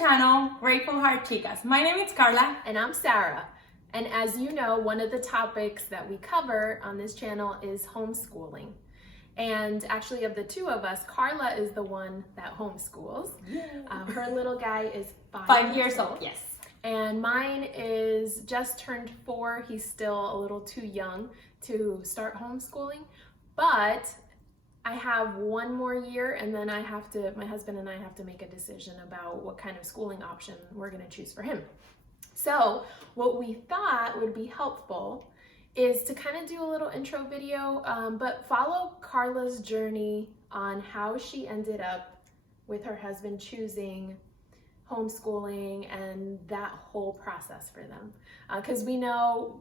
channel, Grateful Heart Chicas. My name is Karla. And I'm Sarah. And as you know, one of the topics that we cover on this channel is homeschooling. And actually, of the two of us, Karla is the one that homeschools. Her little guy is 5 years old. Yes. And mine is just turned 4. He's still a little too young to start homeschooling. But I have 1 more year, and then my husband and I have to make a decision about what kind of schooling option we're going to choose for him. So what we thought would be helpful is to kind of do a little intro video, but follow Karla's journey on how she ended up with her husband choosing homeschooling and that whole process for them. Because we know,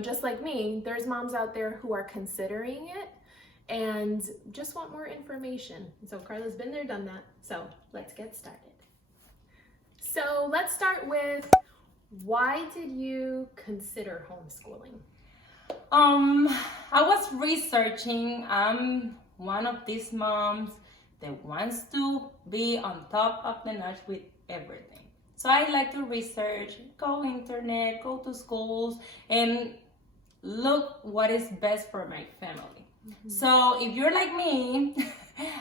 just like me, there's moms out there who are considering it and just want more information. So Karla's been there, done that. So let's get started. So let's start with, why did you consider homeschooling? I was researching. I'm one of these moms that wants to be on top of the notch with everything. So I like to research, go internet, go to schools, and look what is best for my family. Mm-hmm. So if you're like me,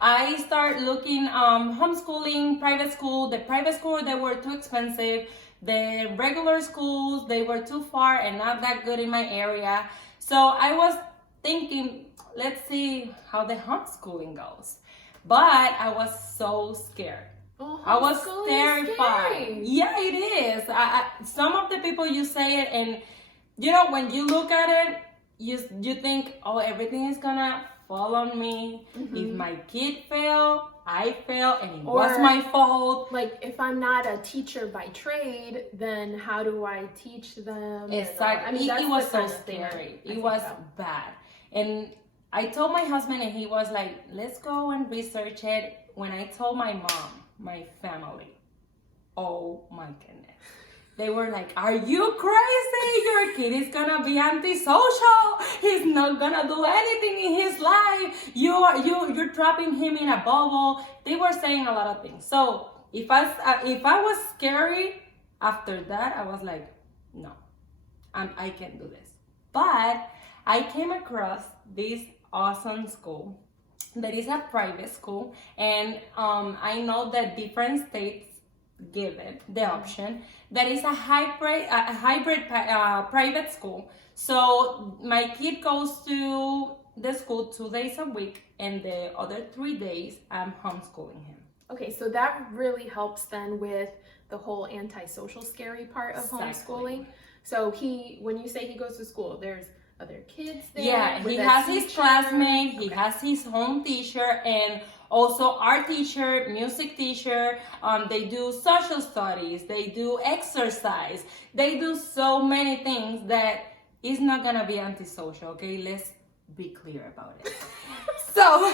I start looking homeschooling, private school. The private school, they were too expensive. The regular schools, they were too far and not that good in my area. So I was thinking, let's see how the homeschooling goes. But I was so scared. Oh, I was terrified. Yeah, it is. Some of the people, you say it, and when you look at it, you think, oh, everything is gonna fall on me. Mm-hmm. If my kid fail, I fail, and it was my fault. Like, if I'm not a teacher by trade, then how do I teach them? Exactly. It was so scary. It was bad. And I told my husband, and he was like, let's go and research it. When I told my mom, my family, oh my goodness. They were like, are you crazy? Your kid is gonna be antisocial. He's not gonna do anything in his life. You're trapping him in a bubble. They were saying a lot of things. So if I was scary after that, I was like, no, I can't do this. But I came across this awesome school that is a private school, and I know that different states give it the option that is a hybrid private school. So my kid goes to the school 2 days a week, and the other 3 days I'm homeschooling him. Okay, so that really helps then with the whole antisocial scary part of homeschooling. So when you say he goes to school, there's other kids there? Yeah, he has his classmate, he has his home teacher, and also art teacher, music teacher. They do social studies, they do exercise, they do so many things that is not gonna be antisocial, okay? Let's be clear about it. So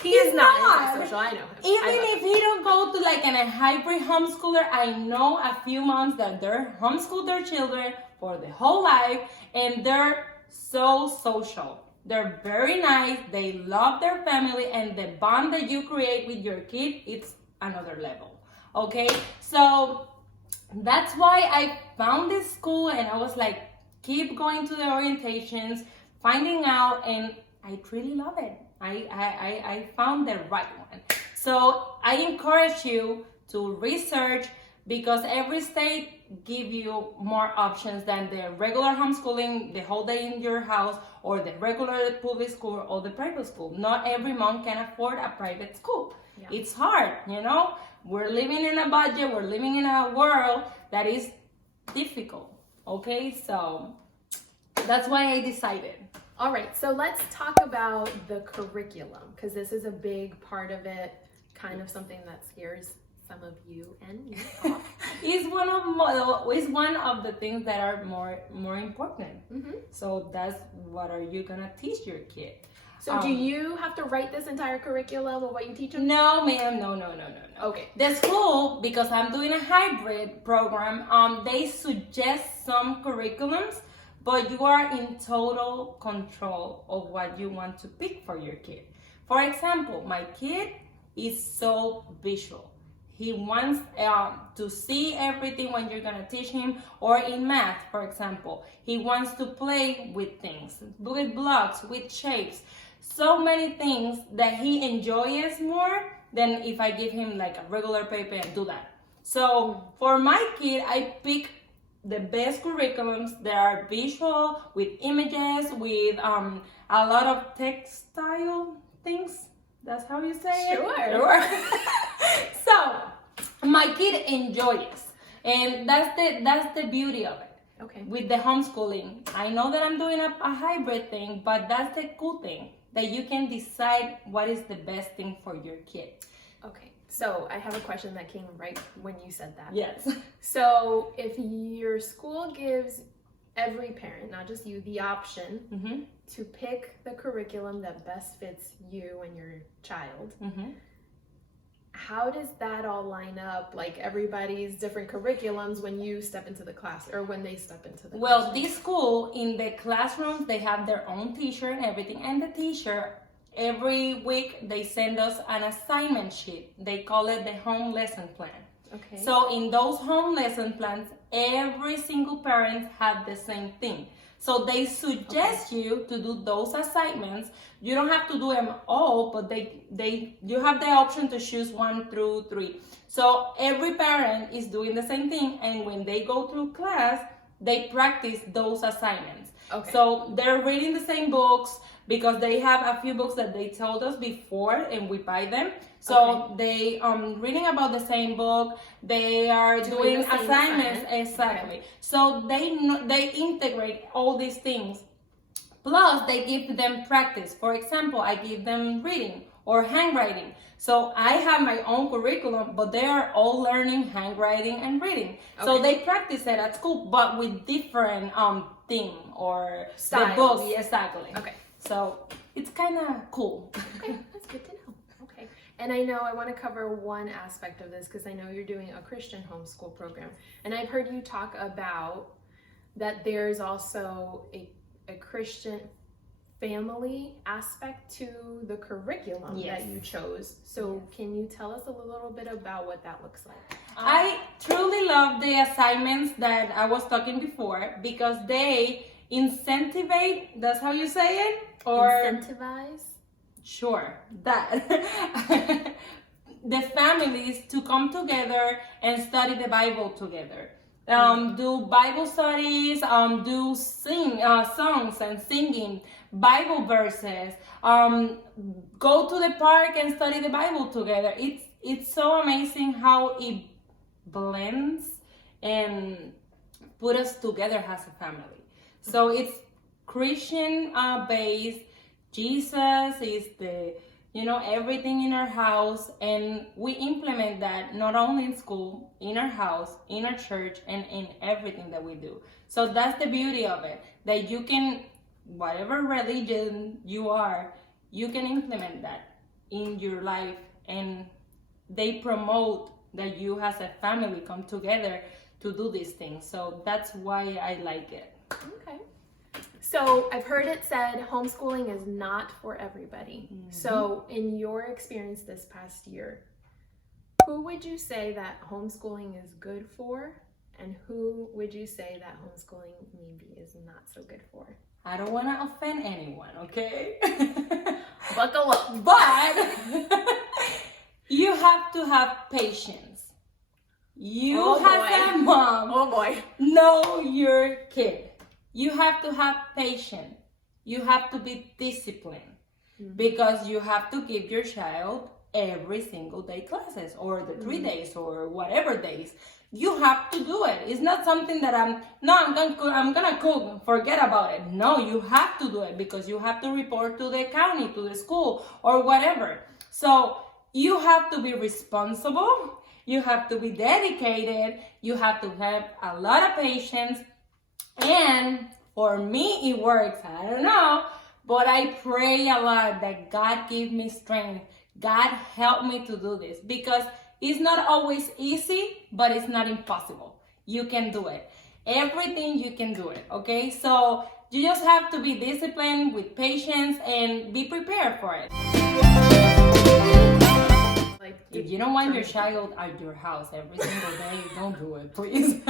he is not antisocial, I know him. Even if he don't go to like a hybrid homeschooler, I know a few moms that they're homeschool their children for the whole life, and they're so social. They're very nice, they love their family, and the bond that you create with your kid, it's another level, okay? So that's why I found this school, and I was like, keep going to the orientations, finding out, and I really love it. I found the right one. So I encourage you to research, because every state give you more options than the regular homeschooling, the whole day in your house, or the regular public school or the private school. Not every mom can afford a private school. Yeah. It's hard, We're living in a budget, we're living in a world that is difficult, okay? So that's why I decided. All right, so let's talk about the curriculum, because this is a big part of it, kind of something that scares some of you and me off. It's one of the things that are more important. Mm-hmm. So that's what are you gonna teach your kid? So do you have to write this entire curriculum of what you teach them? No, ma'am. No. Okay. The school, because I'm doing a hybrid program, they suggest some curriculums, but you are in total control of what you want to pick for your kid. For example, my kid is so visual. He wants to see everything when you're gonna teach him, or in math, for example. He wants to play with things, with blocks, with shapes. So many things that he enjoys more than if I give him like a regular paper and do that. So for my kid, I pick the best curriculums that are visual, with images, with a lot of textile things. That's how you say it? Sure. So my kid enjoys, and that's the beauty of it. Okay. With the homeschooling, I know that I'm doing a hybrid thing, but that's the cool thing, that you can decide what is the best thing for your kid. Okay. So I have a question that came right when you said that. Yes. So if your school gives every parent, not just you, the option to pick the curriculum that best fits you and your child, how does that all line up, like everybody's different curriculums when you step into the class or when they step into the Well, classroom? this school, in the classrooms, they have their own teacher and everything, and the teacher, every week they send us an assignment sheet. They call it the home lesson plan. Okay. So in those home lesson plans, every single parent had the same thing. So they suggest you to do those assignments. You don't have to do them all, but you have the option to choose 1 through 3. So every parent is doing the same thing, and when they go through class, they practice those assignments. Okay. So they're reading the same books, because they have a few books that they told us before and we buy them. So they reading about the same book. They are doing the same assignments. assignment. Exactly. Okay. So they integrate all these things. Plus they give them practice. For example, I give them reading or handwriting. So I have my own curriculum, but they are all learning handwriting and reading. Okay. So they practice it at school, but with different theme or Styles. the books. Exactly. Okay. So it's kind of cool. Okay, that's good to know. Okay. And I know I want to cover one aspect of this because I know you're doing a Christian homeschool program. And I've heard you talk about that there's also a Christian family aspect to the curriculum that you chose. So can you tell us a little bit about what that looks like? I truly love the assignments that I was talking before, because they incentivize, that's how you say it? Or incentivize? Sure, that. The families to come together and study the Bible together. Do Bible studies, do songs and singing, Bible verses, go to the park and study the Bible together. It's so amazing how it blends and put us together as a family. So it's Christian based. Jesus is the, everything in our house, and we implement that not only in school, in our house, in our church, and in everything that we do. So that's the beauty of it, that you can, whatever religion you are, you can implement that in your life, and they promote that you as a family come together to do these things. So that's why I like it. Okay. So I've heard it said homeschooling is not for everybody. So in your experience this past year, who would you say that homeschooling is good for, and who would you say that homeschooling maybe is not so good for? I don't want to offend anyone, okay? Buckle up. But you have to have patience. You as a mom know your kid. You have to have patience. You have to be disciplined, because you have to give your child every single day classes, or the 3 days, or whatever days. You have to do it. It's not something that I'm gonna cook, forget about it. No, you have to do it, because you have to report to the county, to the school, or whatever. So you have to be responsible. You have to be dedicated. You have to have a lot of patience. And for me, it works. I don't know, but I pray a lot that God give me strength. God help me to do this, because it's not always easy, but it's not impossible. You can do it. Everything you can do it, okay? So you just have to be disciplined, with patience, and be prepared for it. Like, if you don't want your child at your house every single day, don't do it, please.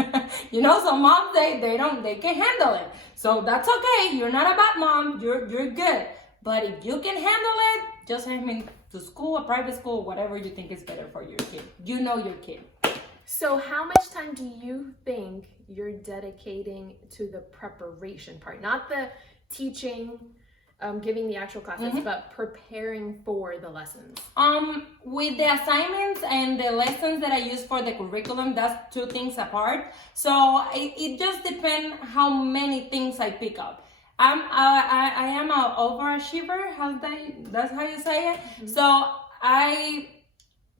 Some moms, they can handle it. So that's okay. You're not a bad mom. You're good. But if you can handle it, just send him to school, a private school, whatever you think is better for your kid. You know your kid. So how much time do you think you're dedicating to the preparation part? Not the teaching, giving the actual classes, but preparing for the lessons. With the assignments and the lessons that I use for the curriculum, that's two things apart. So it just depends how many things I pick up. I am an overachiever. That's how you say it. So I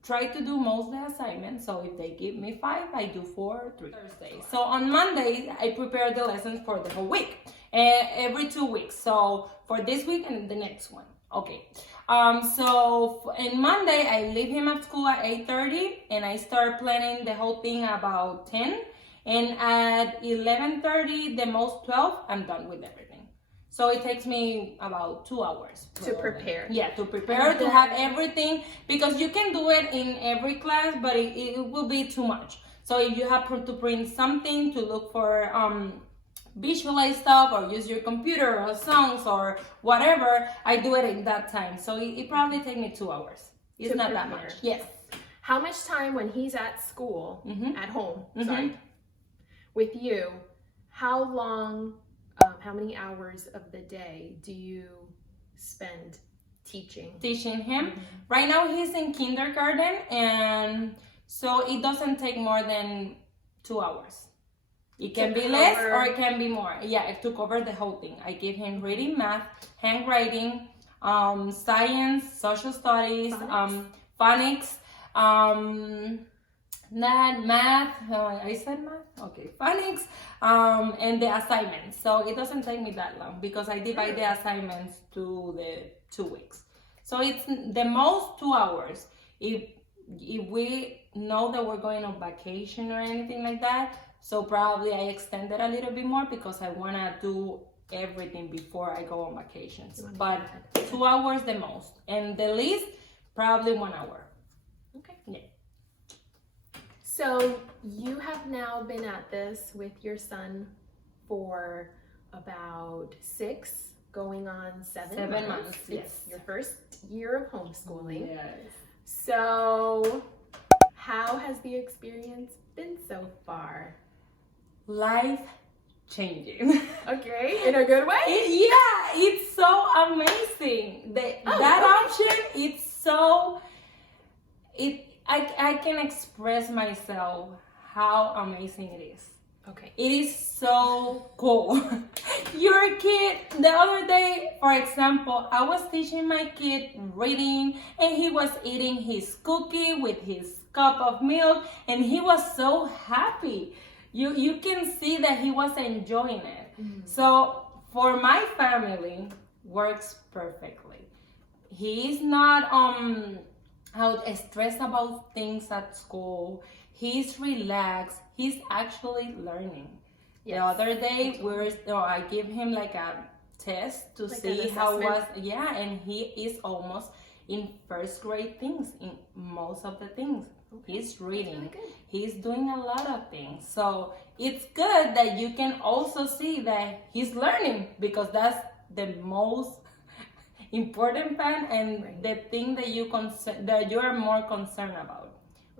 try to do most of the assignments. So if they give me 5, I do 4, 3 Thursdays. So on Mondays, I prepare the lessons for the whole week, every 2 weeks. So for this week and the next one. Okay. So in Monday, I leave him at school at 8:30 and I start planning the whole thing about 10. And at 11:30, the most 12, I'm done with everything. So it takes me about 2 hours. To prepare. Yeah, to prepare, to have everything, because you can do it in every class, but it will be too much. So if you have to print something, to look for visualize stuff, or use your computer or songs or whatever, I do it in that time. So it probably takes me 2 hours. It's not that much. Yes. How much time when he's at school, at home, with you, how long, how many hours of the day do you spend teaching him? Right now he's in kindergarten, and so it doesn't take more than 2 hours. It can be less or it can be more. Yeah, to cover the whole thing. I give him reading, math, handwriting, science, social studies, phonics, math, I said math? Okay, phonics, and the assignments. So it doesn't take me that long because I divide the assignments to the 2 weeks. So it's the most 2 hours. If we know that we're going on vacation or anything like that, so probably I extend it a little bit more because I want to do everything before I go on vacations. But 2 hours the most, and the least probably 1 hour. Okay. Yeah. So you have now been at this with your son for about 6, going on 7 months. Yes. Your first year of homeschooling. Yes. So how has the experience been so far? Life changing. Okay, in a good way? It's so amazing. That option, it's so, I can express myself how amazing it is. Okay. It is so cool. Your kid, the other day, for example, I was teaching my kid reading, and he was eating his cookie with his cup of milk, and he was so happy. You can see that he was enjoying it. So for my family, works perfectly. He is not stressed about things at school. He's relaxed. He's actually learning. Yes. The other day, I give him like a test to see how was. Yeah, and he is almost in first grade things, in most of the things. Okay. He's reading. Really, he's doing a lot of things. So it's good that you can also see that he's learning, because that's the most important part, and the thing that you are more concerned about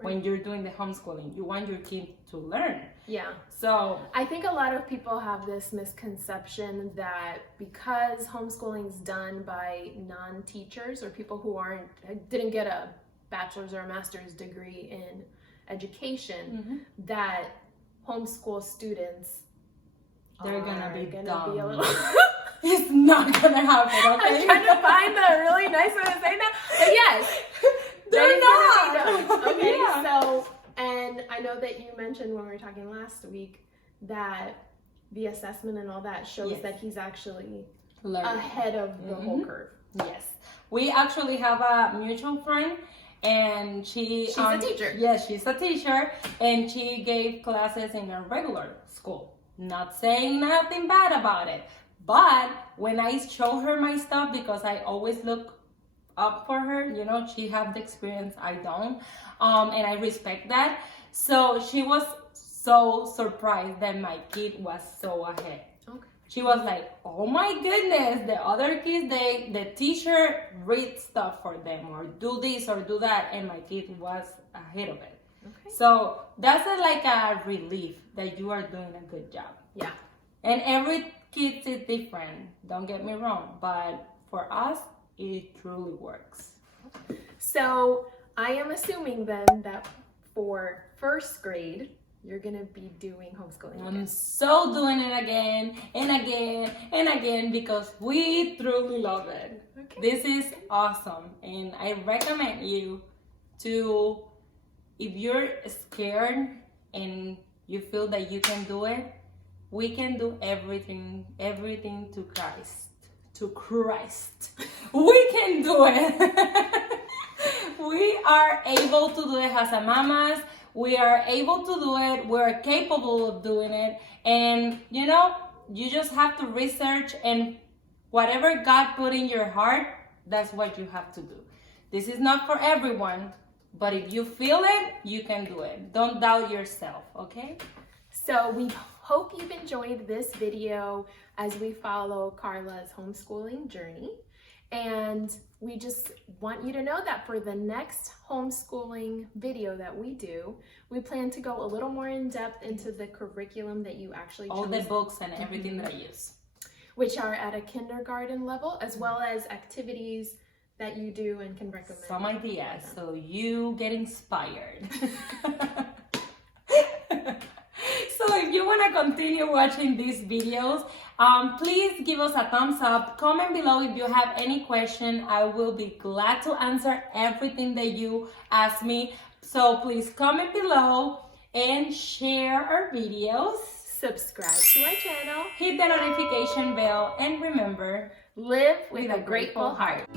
when you're doing the homeschooling. You want your kid to learn. Yeah. So I think a lot of people have this misconception that because homeschooling is done by non-teachers or people who didn't get a bachelor's or a master's degree in education, that homeschool students they're gonna be a little it's not gonna happen, okay? I'm trying to find a really nice way to say that, but yes, they're not. Okay, Yeah. So, and I know that you mentioned when we were talking last week that the assessment and all that shows that he's actually ahead of the whole curve. Yes, we actually have a mutual friend, and she's a teacher. Yes, she's a teacher, and she gave classes in a regular school. Not saying nothing bad about it, but when I show her my stuff, because I always look up for her. You know, she have the experience, I don't. And I respect that. So she was so surprised that my kid was so ahead. Okay. She was like, oh my goodness, the other kids, the teacher read stuff for them or do this or do that, and my kid was ahead of it. Okay. So that's like a relief that you are doing a good job. Yeah. And every kid is different, don't get me wrong, but for us, it truly works. So I am assuming then that for first grade, you're gonna be doing homeschooling I'm again. so doing it again and again and again because we truly love it. Okay. This is awesome, and I recommend you to, if you're scared and you feel that you can do it, we can do everything to Christ. To Christ. We can do it. We are able to do it as a mamas. We are able to do it. We're capable of doing it. And you know, you just have to research, and whatever God put in your heart, that's what you have to do. This is not for everyone, but if you feel it, you can do it. Don't doubt yourself, okay? So we hope you've enjoyed this video as we follow Karla's homeschooling journey. And we just want you to know that for the next homeschooling video that we do, we plan to go a little more in depth into the curriculum that you actually chose. All the books and everything that I use. Which are at a kindergarten level, as well as activities that you do and can recommend. Some ideas, so you get inspired. So if you want to continue watching these videos, please give us a thumbs up. Comment below if you have any question. I will be glad to answer everything that you ask me. So please comment below and share our videos. Subscribe to our channel. Hit the notification bell, and remember, Live with a grateful heart.